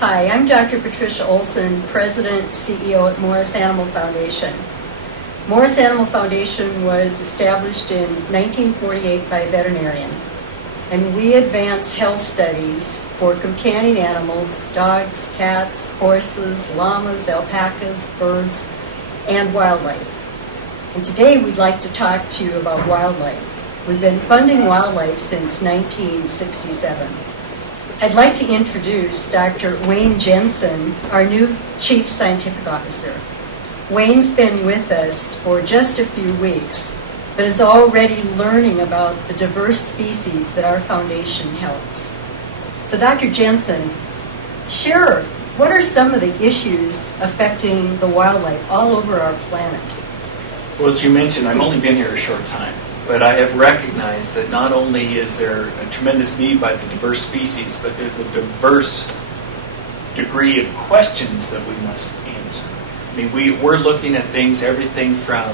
Hi, I'm Dr. Patricia Olson, President, CEO at Morris Animal Foundation. Morris Animal Foundation was established in 1948 by a veterinarian, and we advance health studies for companion animals, dogs, cats, horses, llamas, alpacas, birds, and wildlife. And today we'd like to talk to you about wildlife. We've been funding wildlife since 1967. I'd like to introduce Dr. Wayne Jensen, our new Chief Scientific Officer. Wayne's been with us for just a few weeks, but is already learning about the diverse species that our foundation helps. So Dr. Jensen, share what are some of the issues affecting the wildlife all over our planet? Well, as you mentioned, I've only been here a short time, but I have recognized that not only is there a tremendous need by the diverse species, but there's a diverse degree of questions that we must answer. I mean, we're looking at things, everything from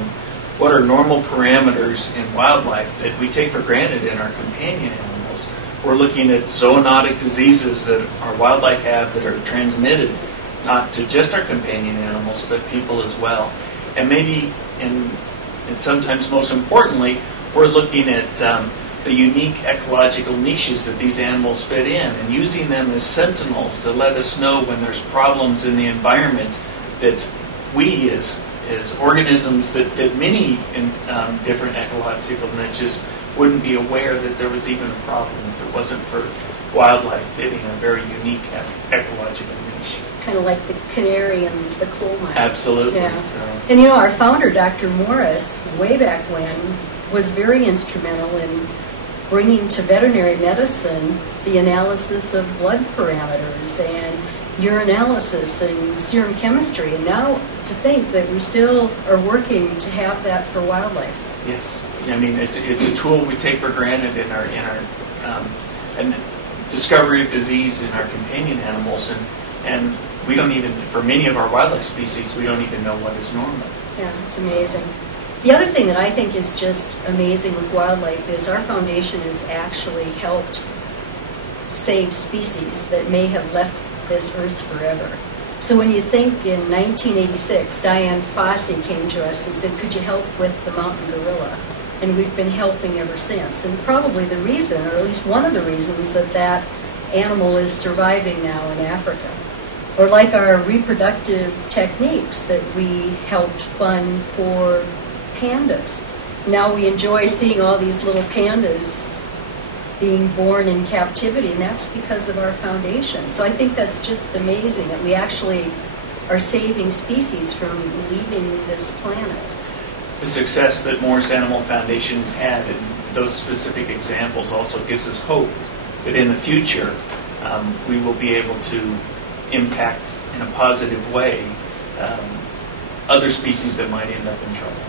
what are normal parameters in wildlife that we take for granted in our companion animals. We're looking at zoonotic diseases that our wildlife have that are transmitted not to just our companion animals, but people as well. And maybe, and sometimes most importantly, we're looking at the unique ecological niches that these animals fit in and using them as sentinels to let us know when there's problems in the environment that we as organisms that fit many in, different ecological niches wouldn't be aware that there was even a problem if it wasn't for wildlife fitting a very unique ecological niche. Kind of like the canary in the coal mine. Absolutely. Yeah. So. And you know, our founder, Dr. Morris, way back when, was very instrumental in bringing to veterinary medicine the analysis of blood parameters and urinalysis and serum chemistry. And now to think that we still are working to have that for wildlife. Yes, I mean it's a tool we take for granted in our and discovery of disease in our companion animals, and we don't even, for many of our wildlife species, we don't even know what is normal. Yeah, it's amazing. The other thing that I think is just amazing with wildlife is our foundation has actually helped save species that may have left this earth forever. So when you think in 1986, Diane Fossey came to us and said, could you help with the mountain gorilla? And we've been helping ever since. And probably the reason, or at least one of the reasons, that that animal is surviving now in Africa. Or like our reproductive techniques that we helped fund for pandas. Now we enjoy seeing all these little pandas being born in captivity, and that's because of our foundation. So I think that's just amazing that we actually are saving species from leaving this planet. The success that Morris Animal Foundation has had in those specific examples also gives us hope that in the future we will be able to impact in a positive way other species that might end up in trouble.